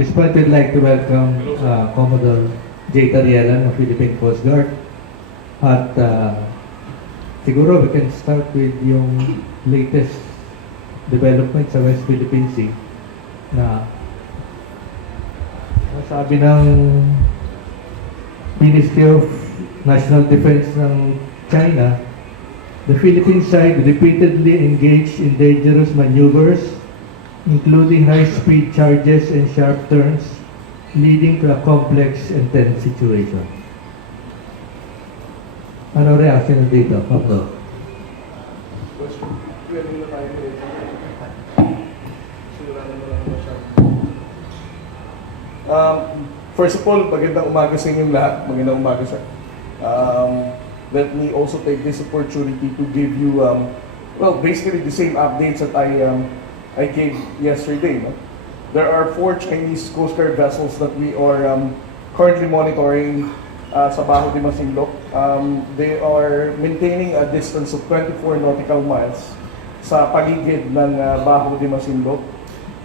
this point, we'd like to welcome uh, Commodore J. Tarielan of Philippine Coast Guard. At uh, siguro we can start with yung latest development sa West Philippine Sea na sabi ng Ministry of National Defense ng China, the Philippine side repeatedly engaged in dangerous maneuvers, including high-speed charges and sharp turns, leading to a complex and tense situation. Ano reaction dito, Pablo? Um, first of all, magandang umaga sa inyong lahat. Magandang umaga, sir. Um, let me also take this opportunity to give you, um, well, basically the same updates that I, um, I gave yesterday. No? There are four Chinese Coast Guard vessels that we are um, currently monitoring uh, sa Bajo de Masinloc. Um, they are maintaining a distance of 24 nautical miles sa paligid ng uh, Bajo de Masinloc.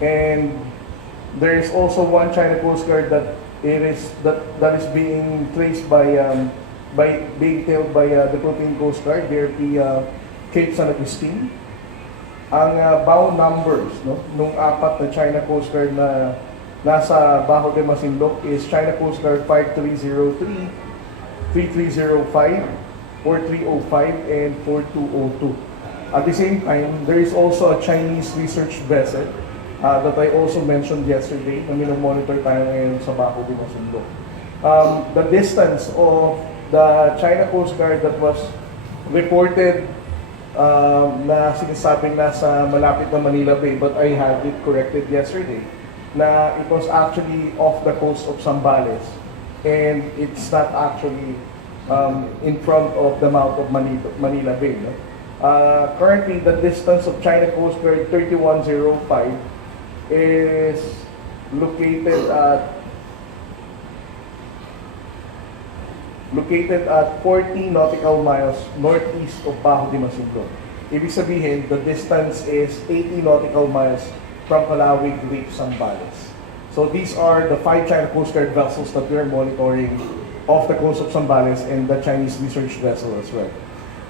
And there is also one China Coast Guard that it is that that is being traced by um, by being tailed by uh, the Philippine Coast Guard at the uh, Cape San Agustin. Ang uh, bound numbers no nung apat na China Coast Guard na nasa Bajo de Masinloc is China Coast Guard 5303, 3305, 4305 and 4202. At the same time, there is also a Chinese research vessel uh, that I also mentioned yesterday na minomonitor tayo ngayon sa Baco de Masinloc. Um, the distance of the China Coast Guard that was reported um, na sinasabing nasa malapit na Manila Bay but I had it corrected yesterday na it was actually off the coast of Zambales and it's not actually um, in front of the mouth of Manila, Manila Bay. No? Uh, currently, the distance of China Coast Guard 3105 is located at located at 40 nautical miles northeast of Bajo de Masinloc. Ibig sabihin, the distance is 80 nautical miles from Calawig Reef, Zambales. So these are the five China Coast Guard vessels that we are monitoring off the coast of Zambales and the Chinese research vessel as well.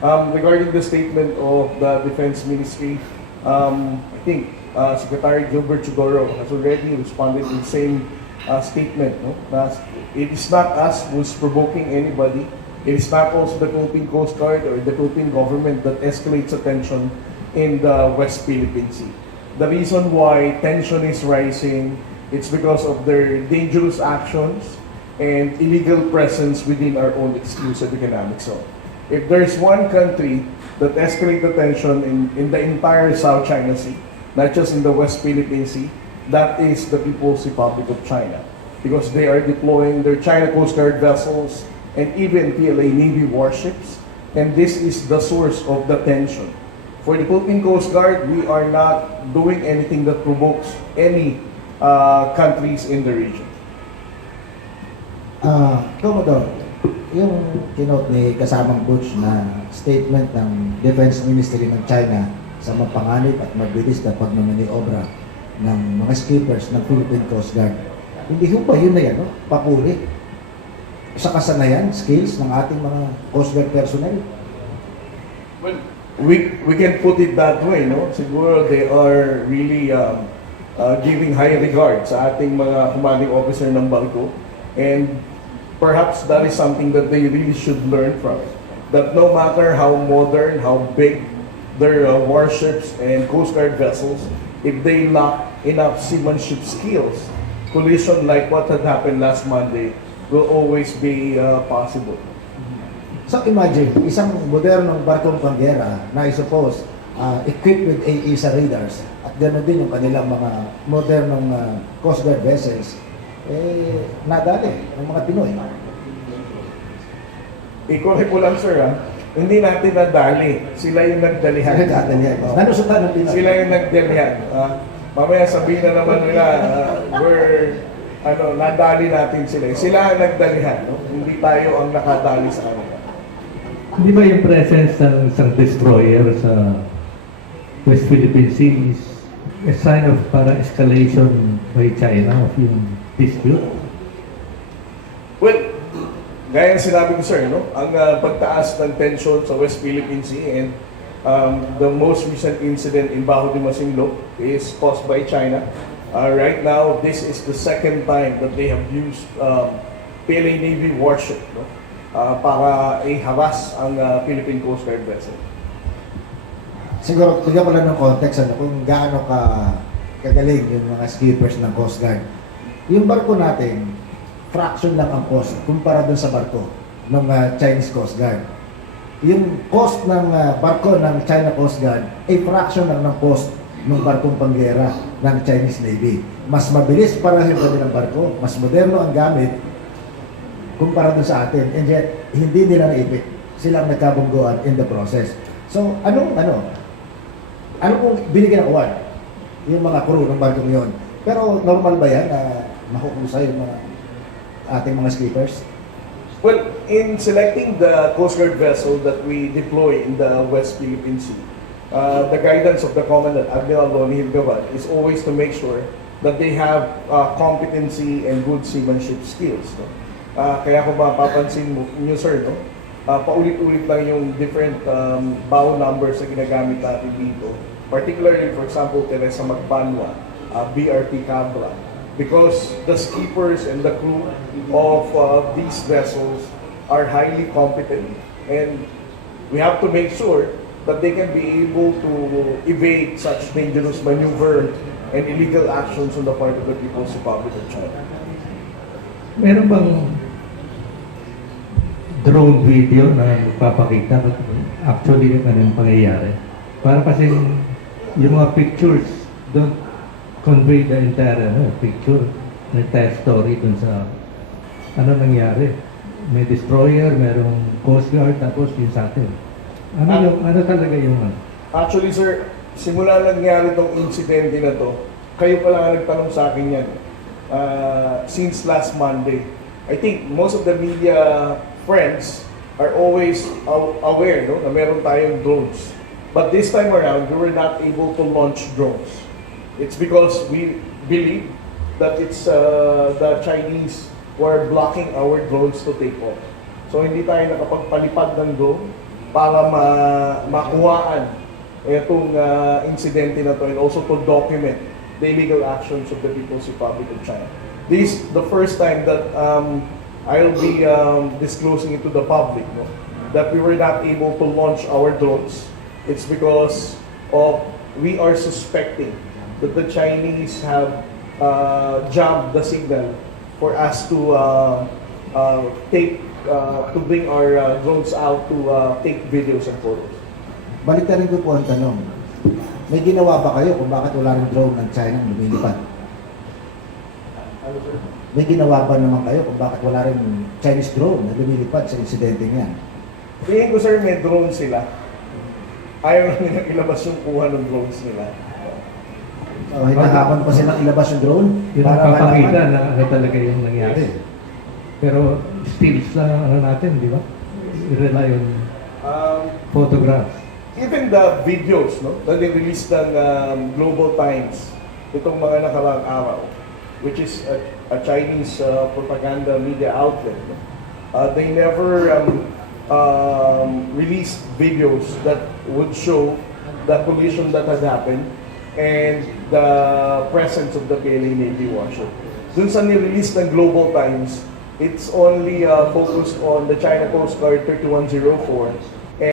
Um, regarding the statement of the Defense Ministry, um, I think uh, Secretary Gilbert Chudoro has already responded in same uh, statement. No? Na it is not us who's provoking anybody. It is not also the Philippine Coast Guard or the Philippine government that escalates the tension in the West Philippine Sea. The reason why tension is rising, it's because of their dangerous actions and illegal presence within our own exclusive economic zone. If there's one country that escalates the tension in, in the entire South China Sea, not just in the West Philippine Sea, that is the People's Republic of China. Because they are deploying their China Coast Guard vessels and even PLA Navy warships. And this is the source of the tension. For the Philippine Coast Guard, we are not doing anything that provokes any uh, countries in the region. Ah, Commodore, yung kinote ni kasamang Butch na statement ng Defense Ministry ng China sa mapanganib at mabilis na pagmamaniobra ng mga skippers ng Philippine Coast Guard. Hindi ho ba yun na yan, no? papuri sa kasanayan, skills ng ating mga Coast Guard personnel? Well, we we can put it that way, no? Siguro they are really um, uh, giving high regard sa ating mga commanding officer ng barko and perhaps that is something that they really should learn from. That no matter how modern, how big their uh, warships and Coast Guard vessels, if they lack enough seamanship skills, collision like what had happened last Monday will always be uh, possible. So imagine, isang modernong barkong panggera na I suppose uh, equipped with AESA radars at gano'n din yung kanilang mga modernong uh, Coast Guard vessels eh nadali ng mga Pinoy. I-correct ko lang sir ha, hindi natin nadali. Sila yung nagdalihan. Nanusutan ng Pinoy. Sila yung nagdalihan. Ah, mamaya sabihin na naman nila, ah, we're, ano, nadali natin sila. Sila ang nagdalihan, no? Hindi tayo ang nakadali sa kanila. Hindi ba yung presence ng isang destroyer sa West Philippine Sea is a sign of para escalation by China of yung dispute? Gaya ng sinabi ko sir, no? ang uh, pagtaas ng tension sa West Philippine Sea and um, the most recent incident in Bajo de Masinloc is caused by China. Uh, right now, this is the second time that they have used um, PLA Navy warship no? uh, para i-harass ang uh, Philippine Coast Guard vessel. Siguro, bigyan ko lang ng context ano, kung gaano ka kagaling yung mga skippers ng Coast Guard. Yung barko natin, fraction lang ang cost kumpara dun sa barko ng ah, Chinese Coast Guard. Yung cost ng ah, barko ng China Coast Guard ay fraction lang ng cost ng barkong panggera ng Chinese Navy. Mas mabilis para yung kanilang barko, mas moderno ang gamit kumpara dun sa atin. And yet, hindi nila naipit. Silang nagkabungguan in the process. So, anong, ano, ano kung binigyan ng award? Yung mga crew ng barkong yun. Pero normal ba yan na makukusay yung mga ating mga skippers? Well, in selecting the Coast Guard vessel that we deploy in the West Philippine Sea, uh, the guidance of the Commandant Admiral Loni Hilgavan is always to make sure that they have uh, competency and good seamanship skills. No? Uh, kaya kung mapapansin mo, nyo sir, no? uh, paulit-ulit lang yung different um, bow numbers na ginagamit natin dito. Particularly, for example, Teresa Magbanwa, uh, BRT Cabra, because the skippers and the crew of uh, these vessels are highly competent and we have to make sure that they can be able to evade such dangerous maneuver and illegal actions on the part of the People's Republic of China. Meron bang drone video na magpapakita kung actually yung anong pangyayari? Para kasi yung mga pictures don't convey the entire ano, picture, the entire story dun sa ano nangyari. May destroyer, merong coast guard, tapos yung sa atin. Ano Ah. yung, ano talaga yung ano? Actually, sir, simula nangyari tong insidente na to, kayo pala ang nagtanong sa akin yan. Uh, since last Monday. I think most of the media friends are always aw- aware no, na meron tayong drones. But this time around, we were not able to launch drones. It's because we believe that it's uh, the Chinese who are blocking our drones to take off. So hindi tayo nakapagpalipad ng drone para ma makuhaan itong uh, insidente na to and also to document the illegal actions of the People's Republic of China. This is the first time that um, I'll be um, disclosing it to the public no? that we were not able to launch our drones. It's because of we are suspecting that the Chinese have uh, jammed the signal for us to uh, uh, take uh, to bring our uh, drones out to uh, take videos and photos. Balik rin ko po ang tanong. May ginawa ba kayo kung bakit wala rin drone ng China na lumilipad? May ginawa ba naman kayo kung bakit wala rin Chinese drone na lumilipad sa insidente niyan? Tingin ko sir, may drone sila. Ayaw lang nilang ilabas yung kuha ng drones nila. So, hinahapan pa silang ilabas yung drone Yung papakita na ano talaga yung nangyari. Pero stills lang ang ano natin, di ba? I-rely on Um, photographs. even the videos no, na release ng um, Global Times itong mga nakaraang araw, which is a, a Chinese uh, propaganda media outlet, no? uh, they never um, um, released videos that would show the collision that had happened and the presence of the PLA Navy warship. Dun sa nirelease ng Global Times, it's only uh, focused on the China Coast Guard 3104